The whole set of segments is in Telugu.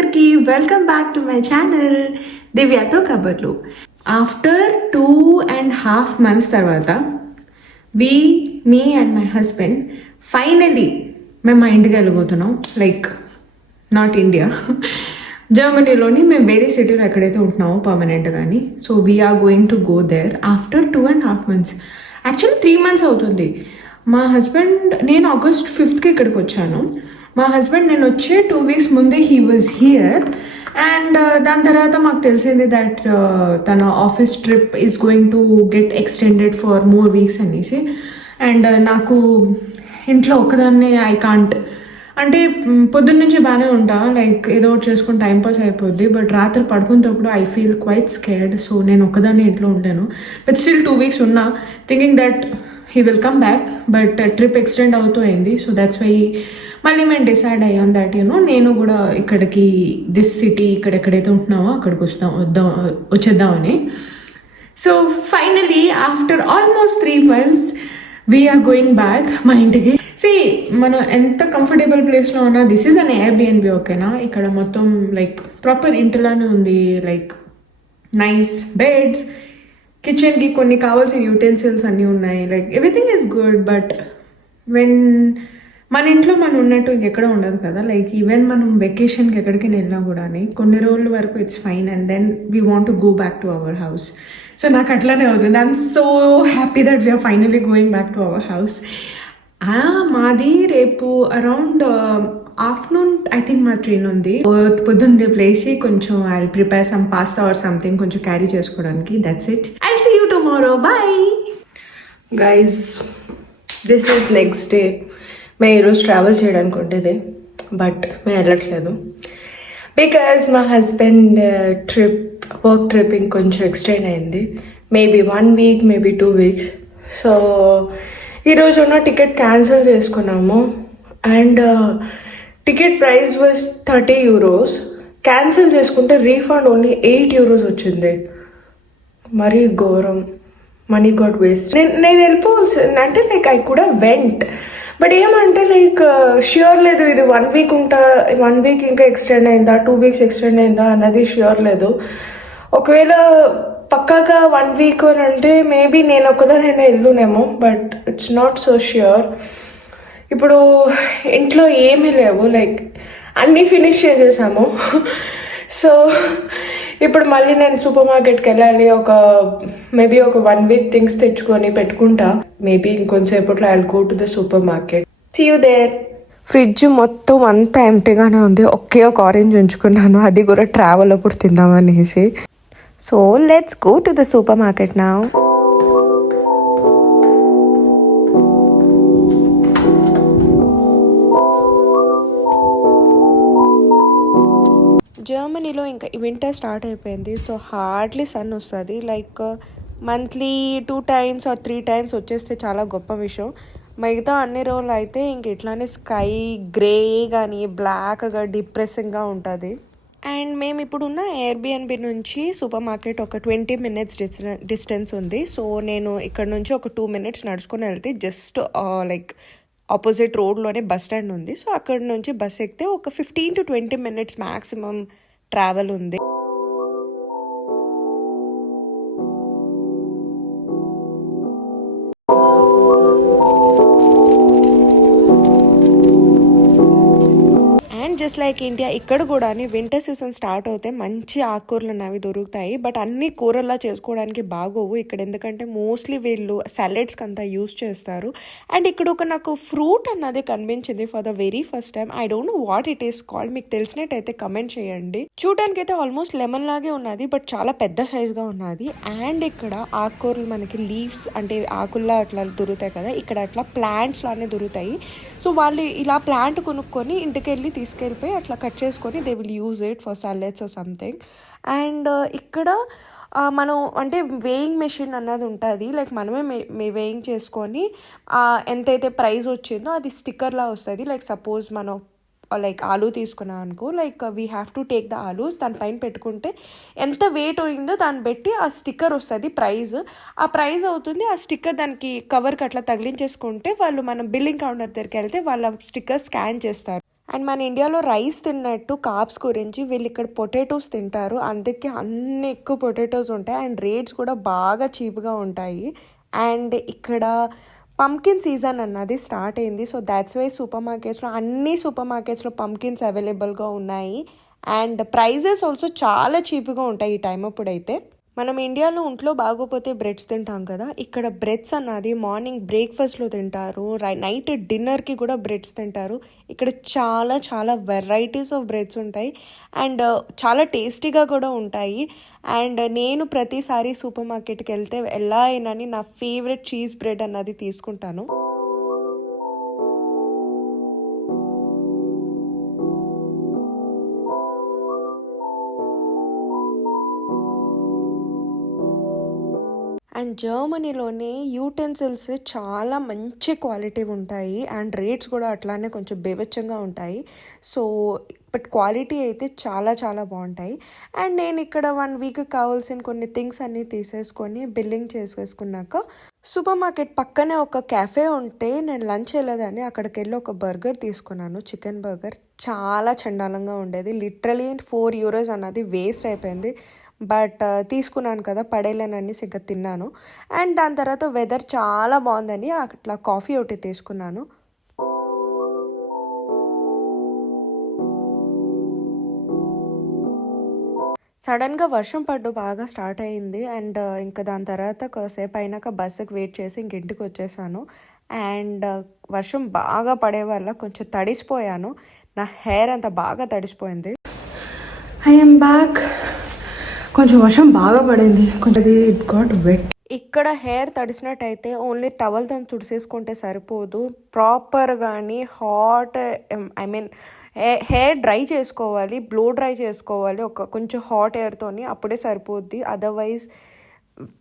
అందరికీ welcome back to my channel దివ్యాతో కబర్లు. ఆఫ్టర్ 2.5 months తర్వాత మీ అండ్ మై హస్బెండ్ ఫైనలీ మేము మా ఇంటికి వెళ్ళిపోతున్నాం. లైక్ నాట్ ఇండియా, జర్మనీలోని మేము వేరే సిటీలో ఎక్కడైతే ఉంటున్నామో పర్మనెంట్ కానీ. So we're going to go there after 2.5 months. Actually 3 months అవుతుంది. మా హస్బెండ్, నేను August 5th ఇక్కడికి వచ్చాను. మా హస్బెండ్ నేను వచ్చే 2 weeks ముందే హీ వాజ్ హియర్. అండ్ దాని తర్వాత మాకు తెలిసింది దట్ తన office trip is going to get extended for more weeks అనేసి. అండ్ నాకు ఇంట్లో ఒక్కదాన్నే ఐ కాంట్, అంటే పొద్దున్న నుంచి బాగానే ఉంటా, లైక్ ఏదో ఒకటి చేసుకుని టైంపాస్ అయిపోద్ది. బట్ రాత్రి పడుకునేటప్పుడు I feel quite scared. So నేను ఒక్కదాన్ని ఇంట్లో ఉంటాను. బట్ స్టిల్ 2 weeks ఉన్నా, thinking that he will come back. But trip extend అవుతూ అయింది. సో దట్స్ వై మళ్ళీ మేము డిసైడ్ అయ్యాం దట్ నేను కూడా ఇక్కడికి దిస్ సిటీ ఎక్కడైతే ఉంటున్నామో అక్కడికి వచ్చేద్దామని. So finally after almost 3 months we're going back మా ఇంటికి. మనం ఎంత కంఫర్టబుల్ ప్లేస్లో ఉన్నా, దిస్ ఈజ్ అన్ Airbnb, ఓకేనా? ఇక్కడ మొత్తం లైక్ ప్రాపర్ ఇంటిలానే ఉంది. లైక్ నైస్ బెడ్స్, కిచెన్కి కొన్ని కావాల్సిన యూటెన్సిల్స్ అన్నీ ఉన్నాయి. Like everything is good. But when మన ఇంట్లో మనం ఉన్నట్టు ఇంకెక్కడ ఉండదు కదా. లైక్ ఈవెన్ మనం వెకేషన్కి ఎక్కడికి వెళ్ళినా కూడా కొన్ని రోజుల వరకు it's fine, and then we want to go back to our house. So నాకు అట్లానే అవుతుంది. I'm so happy that we're finally going back to our house. మాది రేపు అరౌండ్ ఆఫ్టర్నూన్ ఐ థింక్ మా ట్రైన్ ఉంది. పొద్దున్న రేపు లేచి కొంచెం I prepare some pasta or something కొంచెం క్యారీ చేసుకోవడానికి. That's it. I see you tomorrow. Bye guys. This is next day. మేము ఈరోజు ట్రావెల్ చేయడానికి ఉండేది, బట్ మేము వెళ్ళట్లేదు బికాజ్ మా హస్బెండ్ వర్క్ ట్రిప్ ఇంకొంచెం ఎక్స్టెండ్ అయింది. Maybe 1 week, maybe 2 weeks. So ఈరోజు ఉన్న టికెట్ క్యాన్సిల్ చేసుకున్నాము. And ticket price was 30 euros. Cancel చేసుకుంటే రీఫండ్ ఓన్లీ 8 euros వచ్చింది. మరీ ఘోరం. Money got waste. నేను వెళ్ళిపోవాల్సి అంటే like I could have vent, but ఏమంటే లైక్ ష్యూర్ లేదు. ఇది 1 week 1 week ఇంకా ఎక్స్టెండ్ అయిందా, 2 weeks ఎక్స్టెండ్ అయిందా అన్నది ష్యూర్ లేదు. ఒకవేళ పక్కాగా 1 week అని అంటే మేబీ నేను ఒక్కదానైనా వెళ్ళునేమో, but it's not so sure. ఇప్పుడు ఇంట్లో ఏమీ లేవు, లైక్ అన్నీ ఫినిష్ చేసేసాము. సో ఇప్పుడు మళ్ళీ నేను సూపర్ మార్కెట్కి వెళ్ళాలి. మేబీ ఒక 1 week థింగ్స్ తెచ్చుకొని పెట్టుకుంటా. మేబీ ఇంకొంచెంసేపట్లో I will go to the supermarket. See you there. Fridge మొత్తం అంతా ఎంటీగానే ఉంది. ఒక ఆరెంజ్ ఉంచుకున్నాను, అది కూడా ట్రావెల్ అప్పుడు తిందామనేసి. So let's go to the supermarket now. జర్మనీలో ఇంకా వింటర్ స్టార్ట్ అయిపోయింది. సో హార్డ్లీ సన్ వస్తుంది. Like monthly 2 times or 3 times వచ్చేస్తే చాలా గొప్ప విషయం. మిగతా అన్ని రోజులు అయితే ఇంక ఇట్లానే స్కై గ్రే కానీ బ్లాక్గా డిప్రెసింగ్గా ఉంటుంది. అండ్ మేము ఇప్పుడు ఉన్న Airbnb నుంచి సూపర్ మార్కెట్ ఒక 20 minutes డిస్టెన్స్ ఉంది. సో నేను ఇక్కడ నుంచి ఒక 2 minutes నడుచుకొని వెళ్తే జస్ట్ లైక్ ఆపోజిట్ రోడ్లోనే బస్ స్టాండ్ ఉంది. సో అక్కడ నుంచి బస్ ఎక్కితే ఒక 15 to 20 minutes మ్యాక్సిమం ట్రావెల్ ఉంది. జస్ట్ లైక్ ఇండియా, ఇక్కడ కూడా వింటర్ సీజన్ స్టార్ట్ అవుతే మంచి ఆకుకూరలు అనేవి దొరుకుతాయి. బట్ అన్ని కూరల్లా చేసుకోవడానికి బాగోవు ఇక్కడ, ఎందుకంటే మోస్ట్లీ వీళ్ళు సలాడ్స్కి అంతా యూస్ చేస్తారు. అండ్ ఇక్కడ నాకు ఫ్రూట్ అన్నది కనిపించింది for the very first time. I don't know what it is called. మీకు తెలిసినట్టయితే కమెంట్ చేయండి. చూడడానికి అయితే ఆల్మోస్ట్ లెమన్ లాగే ఉన్నది, బట్ చాలా పెద్ద సైజ్గా ఉన్నది. అండ్ ఇక్కడ ఆకుకూరలు మనకి లీవ్స్ అంటే ఆకుల్లా అట్లా దొరుకుతాయి కదా, ఇక్కడ అట్లా ప్లాంట్స్ లానే దొరుకుతాయి. సో వాళ్ళు ఇలా ప్లాంట్ కొనుక్కొని ఇంటికి తీసుకెళ్ళిపోయి అట్లా కట్ చేసుకొని they will use it for salads or something. And ఇక్కడ మనం అంటే వేయింగ్ మెషిన్ అన్నది ఉంటుంది. లైక్ మనమే వేయింగ్ చేసుకొని ఎంతైతే ప్రైస్ వచ్చిందో అది స్టిక్కర్లా వస్తుంది. లైక్ సపోజ్ మనం లైక్ ఆలూ తీసుకున్నాం అనుకో, like we have to take the ఆలూస్, దానిపైన పెట్టుకుంటే ఎంత వెయిట్ అయిందో దాన్ని బట్టి ఆ స్టిక్కర్ వస్తుంది ప్రైజ్. ఆ ప్రైజ్ అవుతుంది, ఆ స్టిక్కర్ దానికి కవర్కి అట్లా తగిలించేసుకుంటే వాళ్ళు మనం బిల్లింగ్ కౌంటర్ దగ్గరికి వెళ్తే వాళ్ళ స్టిక్కర్ స్కాన్ చేస్తారు. అండ్ మన ఇండియాలో రైస్ తిన్నట్టు కార్బ్స్ గురించి వీళ్ళు ఇక్కడ పొటాటోస్ తింటారు, అందుకే అన్ని ఎక్కువ పొటాటోస్ ఉంటాయి అండ్ రేట్స్ కూడా బాగా చీప్గా ఉంటాయి. అండ్ ఇక్కడ పంకిన్ సీజన్ అన్నది స్టార్ట్ అయింది, సో దాట్స్ వై అన్ని సూపర్ మార్కెట్స్లో పంకిన్స్ అవైలబుల్గా ఉన్నాయి అండ్ ప్రైజెస్ ఆల్సో చాలా చీప్గా ఉంటాయి ఈ టైం అప్పుడైతే. మనం ఇండియాలో ఒంట్లో బాగోపోతే బ్రెడ్స్ తింటాం కదా, ఇక్కడ బ్రెడ్స్ అన్నది మార్నింగ్ బ్రేక్ఫాస్ట్లో తింటారు, నైట్ డిన్నర్కి కూడా బ్రెడ్స్ తింటారు. ఇక్కడ చాలా చాలా వెరైటీస్ ఆఫ్ బ్రెడ్స్ ఉంటాయి అండ్ చాలా టేస్టీగా కూడా ఉంటాయి. అండ్ నేను ప్రతిసారి సూపర్ మార్కెట్కి వెళ్తే ఎలా అయినా నా ఫేవరెట్ చీజ్ బ్రెడ్ అన్నది తీసుకుంటాను. అండ్ జర్మనీలోనే యూటెన్సిల్స్ చాలా మంచి క్వాలిటీ ఉంటాయి అండ్ రేట్స్ కూడా అట్లానే కొంచెం బేవచ్చంగా ఉంటాయి. సో బట్ క్వాలిటీ అయితే చాలా చాలా బాగుంటాయి. అండ్ నేను ఇక్కడ 1 వీక్ కావాల్సిన కొన్ని థింగ్స్ అన్నీ తీసేసుకొని బిల్లింగ్ చేసేసుకున్నాక సూపర్ మార్కెట్ పక్కనే ఒక క్యాఫే ఉంటే నేను లంచ్ వెళ్ళేదాన్ని, అక్కడికి వెళ్ళి ఒక బర్గర్ తీసుకున్నాను, చికెన్ బర్గర్. చాలా చండాలంగా ఉండేది, లిటరలీ 4 యూరోస్ అన్నది వేస్ట్ అయిపోయింది. బట్ తీసుకున్నాను కదా, పడేలేనని ఇంకా తిన్నాను. అండ్ దాని తర్వాత వెదర్ చాలా బాగుందని అట్లా కాఫీ ఒకటి తీసుకున్నాను. సడన్గా వర్షం పడ్డు బాగా స్టార్ట్ అయింది అండ్ ఇంకా దాని తర్వాత కాసేపు అయినాక బస్సుకి వెయిట్ చేసి ఇంక ఇంటికి వచ్చేసాను. అండ్ వర్షం బాగా పడే వల్ల కొంచెం తడిసిపోయాను, నా హెయిర్ అంతా బాగా తడిసిపోయింది. I'm back. కొంచెం వర్షం బాగా పడింది, కొంచెం ఇట్ గాట్ వెట్. ఇక్కడ హెయిర్ తడిసినట్టయితే ఓన్లీ టవల్తో తుడిసేసుకుంటే సరిపోదు, ప్రాపర్గాని హాట్ హెయిర్ డ్రై చేసుకోవాలి, బ్లో డ్రై చేసుకోవాలి ఒక కొంచెం హాట్ ఎయిర్తోని, అప్పుడే సరిపోద్ది. అదర్వైజ్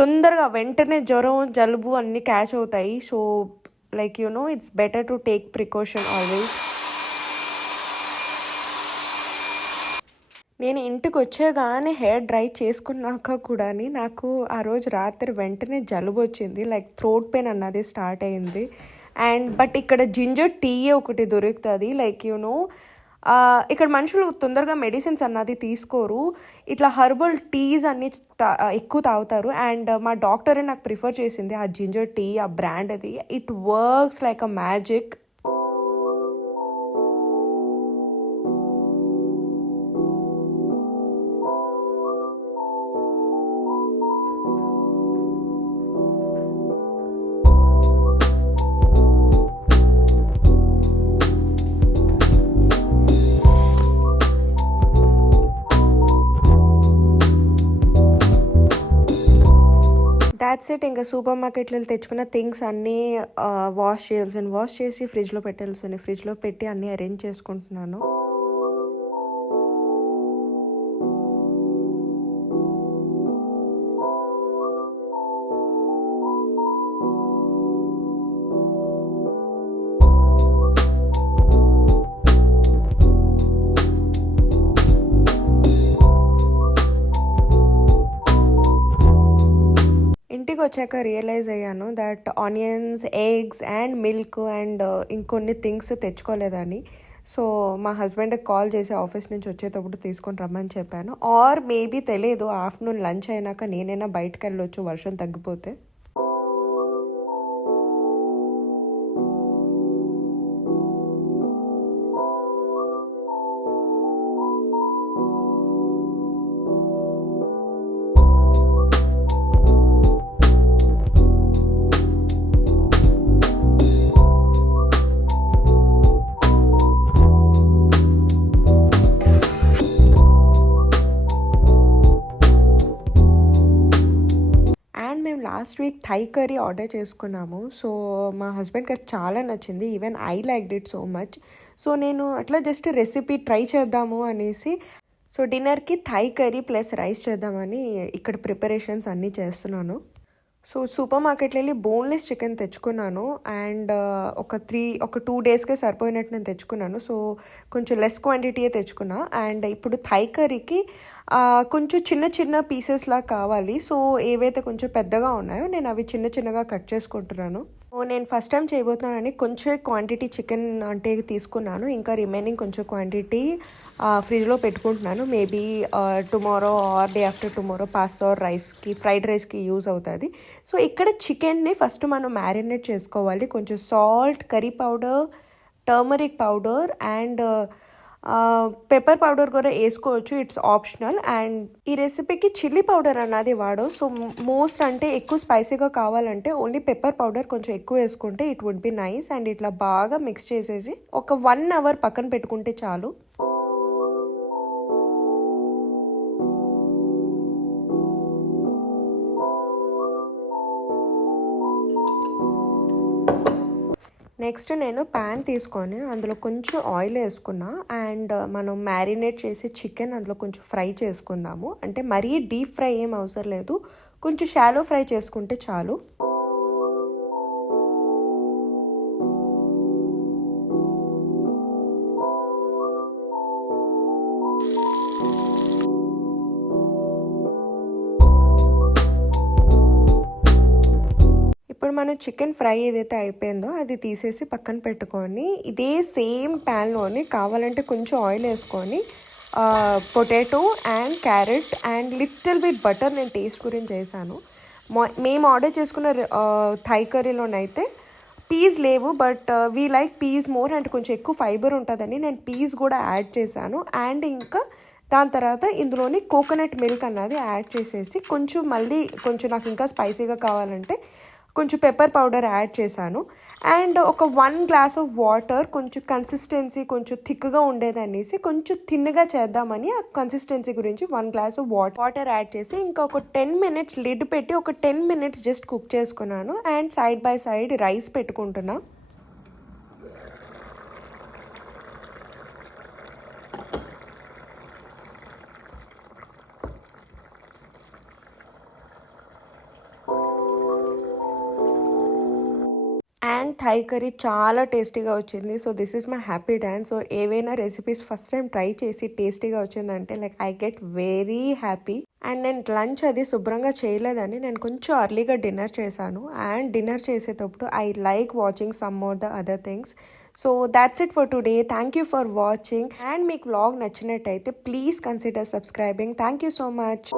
తొందరగా వెంటనే జ్వరం జలుబు అన్నీ క్యాచ్ అవుతాయి. So like it's better to take precaution always. నేను ఇంటికి వచ్చేగానే హెయిర్ డ్రై చేసుకున్నాక కూడా నాకు ఆ రోజు రాత్రి వెంటనే జలుబు వచ్చింది, లైక్ థ్రోట్ పెయిన్ అన్నది స్టార్ట్ అయింది. అండ్ బట్ ఇక్కడ జింజర్ టీ ఒకటి దొరుకుతుంది, లైక్ ఇక్కడ మనుషులు తొందరగా మెడిసిన్స్ అన్నది తీసుకోరు, ఇట్లా హర్బల్ టీస్ అన్ని ఎక్కువ తాగుతారు. అండ్ మా డాక్టరే నాకు ప్రిఫర్ చేసింది ఆ జింజర్ టీ, ఆ బ్రాండ్ అది. It works like a magic. That's it. ఇంకా సూపర్ మార్కెట్లో తెచ్చుకున్న థింగ్స్ అన్నీ వాష్ చేసి ఫ్రిడ్జ్లో పెట్టాల్సింది, ఫ్రిడ్జ్లో పెట్టి అన్నీ అరేంజ్ చేసుకుంటున్నాను. ఇంటికి వచ్చాక రియలైజ్ అయ్యాను that onions, eggs and milk and ఇంకొన్ని థింగ్స్ తెచ్చుకోలేదని. సో మా హస్బెండ్కి కాల్ చేసి ఆఫీస్ నుంచి వచ్చేటప్పుడు తీసుకొని రమ్మని చెప్పాను. ఆర్ మేబీ తెలియదు, ఆఫ్టర్నూన్ లంచ్ అయినాక నేనైనా బయటకు వెళ్ళొచ్చు వర్షం తగ్గిపోతే. Last week Thai curry order చేసుకున్నాము. సో మా హస్బెండ్కి అది చాలా నచ్చింది, even I liked it so much. So నేను అట్లా జస్ట్ రెసిపీ ట్రై చేద్దాము అనేసి సో డిన్నర్కి థై కర్రీ ప్లస్ రైస్ చేద్దామని ఇక్కడ ప్రిపరేషన్స్ అన్నీ చేస్తున్నాను. సో సూపర్ మార్కెట్లో వెళ్ళి బోన్లెస్ చికెన్ తెచ్చుకున్నాను అండ్ ఒక 2 డేస్కే సరిపోయినట్టు నేను తెచ్చుకున్నాను. సో కొంచెం లెస్ క్వాంటిటీయే తెచ్చుకున్నా. అండ్ ఇప్పుడు థై కర్రీకి కొంచెం చిన్న చిన్న పీసెస్లా కావాలి. సో ఏవైతే కొంచెం పెద్దగా ఉన్నాయో నేను అవి చిన్నగా కట్ చేసుకుంటున్నాను. నేను ఫస్ట్ టైం చేయబోతున్నానని కొంచెం క్వాంటిటీ చికెన్ అంటే తీసుకున్నాను. ఇంకా రిమైనింగ్ కొంచెం క్వాంటిటీ ఫ్రిడ్జ్లో పెట్టుకుంటున్నాను. Maybe tomorrow or day after tomorrow pasta or రైస్కి, ఫ్రైడ్ రైస్కి యూజ్ అవుతుంది. సో ఇక్కడ చికెన్ని ఫస్ట్ మనం మ్యారినేట్ చేసుకోవాలి. కొంచెం salt, curry powder, turmeric powder and pepper powder కూడా వేసుకోవచ్చు, ఇట్స్ ఆప్షనల్. అండ్ ఈ రెసిపీకి చిల్లీ పౌడర్ అన్నది వాడు. సో మోస్ట్ అంటే ఎక్కువ స్పైసీగా కావాలంటే ఓన్లీ పెప్పర్ పౌడర్ కొంచెం ఎక్కువ వేసుకుంటే it would be nice. And ఇట్లా బాగా మిక్స్ చేసేసి ఒక 1 అవర్ పక్కన పెట్టుకుంటే చాలు. నెక్స్ట్ నేను ప్యాన్ తీసుకొని అందులో కొంచెం ఆయిల్ వేసుకున్నా. అండ్ మనం మ్యారినేట్ చేసి చికెన్ అందులో కొంచెం ఫ్రై చేసుకుందాము. అంటే మరీ డీప్ ఫ్రై ఏం అవసరం లేదు, కొంచెం షాలో ఫ్రై చేసుకుంటే చాలు. ఇప్పుడు మనం చికెన్ ఫ్రై ఏదైతే అయిపోయిందో అది తీసేసి పక్కన పెట్టుకొని ఇదే సేమ్ ప్యాన్లోని కావాలంటే కొంచెం ఆయిల్ వేసుకొని potato and carrot and little bit butter, నేను టేస్ట్ గురించి చేశాను. మేము ఆర్డర్ చేసుకున్న థై కర్రీలోనైతే పీస్ లేవు, but we like peas more. అంటే కొంచెం ఎక్కువ ఫైబర్ ఉంటుందని నేను పీస్ కూడా యాడ్ చేశాను. అండ్ ఇంకా దాని తర్వాత ఇందులోని కోకోనట్ మిల్క్ అన్నది యాడ్ చేసేసి కొంచెం మళ్ళీ కొంచెం నాకు ఇంకా స్పైసీగా కావాలంటే కొంచెం పెప్పర్ పౌడర్ యాడ్ చేశాను. అండ్ ఒక 1 గ్లాస్ ఆఫ్ వాటర్, కొంచెం కన్సిస్టెన్సీ కొంచెం థిక్గా ఉండేదనేసి కొంచెం థిన్గా చేద్దామని ఆ కన్సిస్టెన్సీ గురించి 1 గ్లాస్ ఆఫ్ వాటర్ యాడ్ చేసి ఇంకా ఒక 10 మినిట్స్ లిడ్ పెట్టి ఒక 10 మినిట్స్ జస్ట్ కుక్ చేసుకున్నాను. And side by side rice పెట్టుకుంటున్నా. అండ్ థై కర్రీ చాలా టేస్టీగా వచ్చింది. So this is my happy dance. So ఏవైనా రెసిపీస్ ఫస్ట్ టైం ట్రై చేసి టేస్టీగా వచ్చిందంటే like I get very happy. And నేను లంచ్ అది శుభ్రంగా చేయలేదని నేను కొంచెం అర్లీగా డిన్నర్ చేశాను. అండ్ డిన్నర్ చేసేటప్పుడు I like watching some more the other things. So that's it for today. Thank you for watching. And మీకు వ్లాగ్ నచ్చినట్టయితే please consider subscribing. Thank you so much.